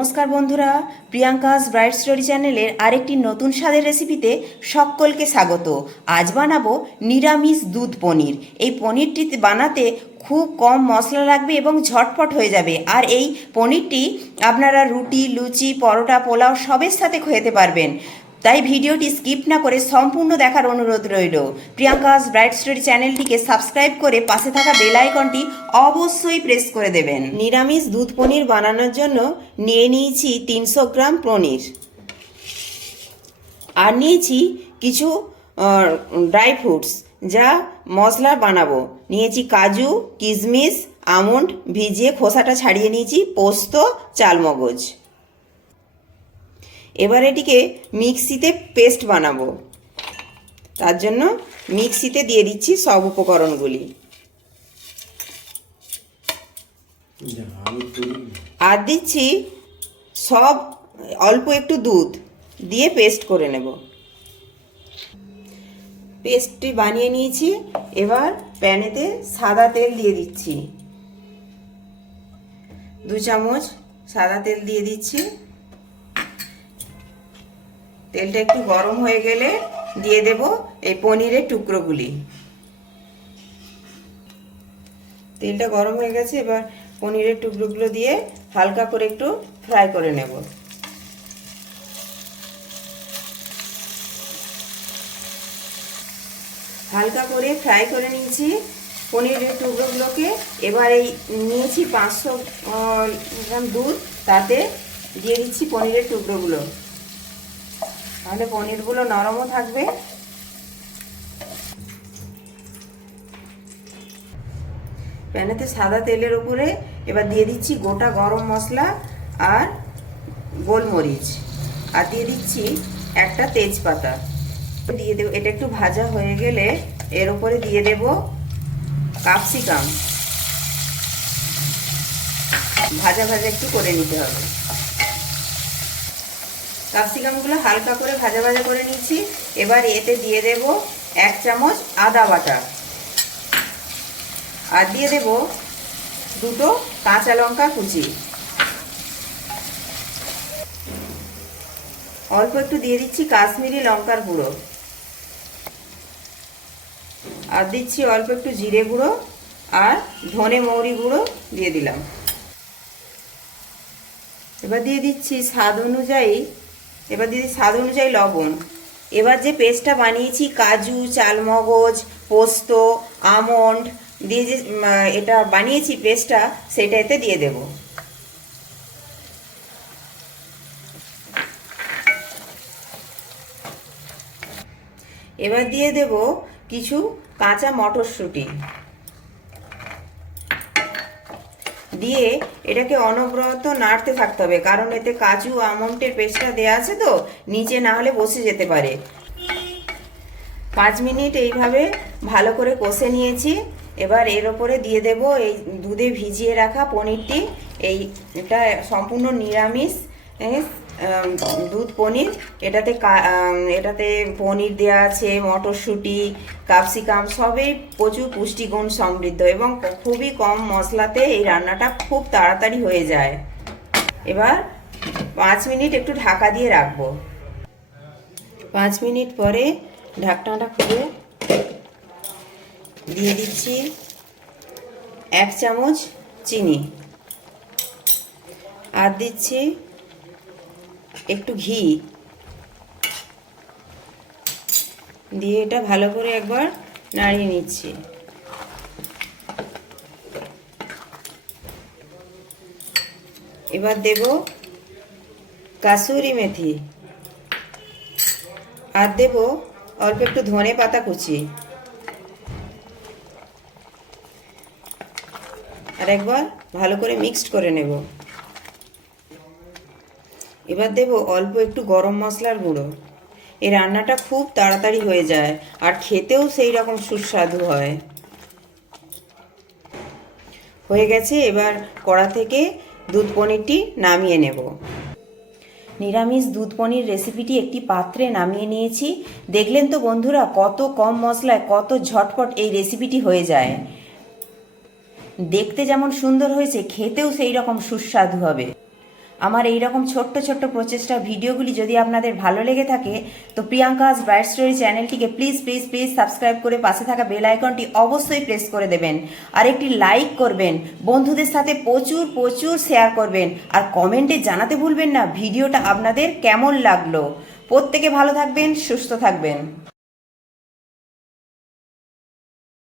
নমস্কার বন্ধুরা, Priyanka's bright story চ্যানেলের আরেকটি নতুন স্বাদের রেসিপিতে সকলকে স্বাগত। আজ বানাবো নিরামিষ দুধ পনির। এই পনিরটি বানাতে খুব কম মশলা লাগবে এবং ঝটপট হয়ে যাবে। আর এই পনিরটি আপনারা রুটি, লুচি, পরোটা, পোলাও সবের সাথে খেতে পারবেন। তাই ভিডিওটি স্কিপ না করে সম্পূর্ণ দেখার অনুরোধ রইল। প্রিয়াঙ্কাস ব্রাইট স্টোরি চ্যানেলটিকে সাবস্ক্রাইব করে পাশে থাকা বেল আইকনটি অবশ্যই প্রেস করে দেবেন। নিরামিষ দুধ পনির বানানোর জন্য নিয়ে নিয়েছি 300 গ্রাম পনির, আর নিয়েছি কিছু ড্রাই ফ্রুটস যা মশলা বানাবো। নিয়েছি কাজু, কিশমিশ, আমন্ড ভিজিয়ে খোসাটা ছাড়িয়ে নিয়েছি, পোস্ত, চালমগজ। এবার এটিকে মিক্সিতে পেস্ট বানাবো। তার জন্য মিক্সিতে দিয়ে দিচ্ছি সব উপকরণগুলি। আর দিচ্ছি সব অল্প একটু দুধ দিয়ে পেস্ট করে নেব। পেস্টটি বানিয়ে নিয়েছি। এবার প্যানেতে সাদা তেল দিয়ে দিচ্ছি, 2 চামচ সাদা তেল দিয়ে দিচ্ছি। তেলটা একটু গরম হয়ে গেলে দিয়ে দেব এই পনিরের টুকরোগুলি। তেলটা গরম হয়ে গেছে, এবার পনিরের টুকরোগুলো দিয়ে হালকা করে একটু ফ্রাই করে নেব। হালকা করে ফ্রাই করে নিয়েছি পনিরের টুকরোগুলোকে। এবার এই নিয়েছি 500 গ্রাম দুধ, তাতে দিয়ে দিচ্ছি পনিরের টুকরোগুলো, তাহলে পনিরগুলো নরমও থাকবে। প্যানেতে সাদা তেলের উপরে এবার দিয়ে দিচ্ছি গোটা গরম মশলা আর গোলমরিচ, আর দিয়ে দিচ্ছি একটা তেজপাতা দিয়ে দেব। এটা একটু ভাজা হয়ে গেলে এর উপরে দিয়ে দেব ক্যাপসিকাম। ভাজা ভাজা একটু করে নিতে হবে। ক্যাপসিকামগুলো হালকা করে ভাজা ভাজা করে নিচ্ছি। এবার এতে দিয়ে দেব 1 চামচ আদা বাটা, আর দিয়ে দেব 2টো কাঁচা লঙ্কা কুচি। অল্প একটু দিয়ে দিচ্ছি কাশ্মীরি লঙ্কার গুঁড়ো, আর দিচ্ছি অল্প একটু জিরে গুঁড়ো আর ধনে মৌরি গুঁড়ো দিয়ে দিলাম। এবার দিয়ে দিচ্ছি স্বাদ অনুযায়ী লবণ। এবার যে পেস্টটা বানিয়েছি কাজু, চালমগজ, পোস্ত, আমন্ড দিয়ে যে এটা বানিয়েছি পেস্টটা, সেটা এতে দিয়ে দেব। এবার দিয়ে দেব কিছু কাঁচা মটরশুঁটি, দিয়ে এটাকে অনবরত নাড়তে থাকতে হবে, কারণ এতে কাজু আমন্ডের পেস্টটা দেওয়া আছে তো, নিচে না হলে বসে যেতে পারে। 5 মিনিট এইভাবে ভালো করে কষে নিয়েছি। এবার এর ওপরে দিয়ে দেব এই দুধে ভিজিয়ে রাখা পনিরটি। এটা সম্পূর্ণ নিরামিষ দুধ পনির। এটাতে পনির দেওয়া আছে, মটরশুঁটি, ক্যাপসিকাম, সবই প্রচুর পুষ্টিগুণ সমৃদ্ধ এবং খুবই কম মশলাতে এই রান্নাটা খুব তাড়াতাড়ি হয়ে যায়। এবার 5 মিনিট একটু ঢাকা দিয়ে রাখবো। 5 মিনিট পরে ঢাকনাটা খুলে দিয়ে দিচ্ছি 1 চামচ চিনি, আর দিচ্ছি একটু ঘি দিয়ে এটা ভালো করে একবার নাড়িয়ে নিচ্ছি। এবার দেব কাসুরি মেথি, আর দেব অল্প একটু ধনে পাতা কুচি, আর একবার ভালো করে মিক্সড করে নেব। এবার দেব অল্প একটু গরম মশলার গুঁড়ো। এই রান্নাটা খুব তাড়াতাড়ি হয়ে যায় আর খেতেও সেই রকম সুস্বাদু হয়। হয়ে গেছে, এবার কড়া থেকে দুধ পনিরটি নামিয়ে নেব। নিরামিষ দুধ পনির রেসিপিটি একটি পাত্রে নামিয়ে নিয়েছি। দেখলেন তো বন্ধুরা, কত কম মশলায় কত ঝটপট এই রেসিপিটি হয়ে যায়। দেখতে যেমন সুন্দর হয়েছে, খেতেও সেই রকম সুস্বাদু হবে। আমার এই রকম ছোট্ট ছোট্ট প্রচেষ্টা ভিডিওগুলি যদি আপনাদের ভালো লেগে থাকে তো প্রিয়াঙ্কাস ব্রাইট স্টোরি চ্যানেলটিকে প্লিজ প্লিজ প্লিজ সাবস্ক্রাইব করে পাশে থাকা বেল আইকনটি অবশ্যই প্রেস করে দেবেন, আর একটি লাইক করবেন, বন্ধুদের সাথে প্রচুর প্রচুর শেয়ার করবেন, আর কমেন্টে জানাতে ভুলবেন না ভিডিওটা আপনাদের কেমন লাগলো। প্রত্যেকে ভালো থাকবেন, সুস্থ থাকবেন।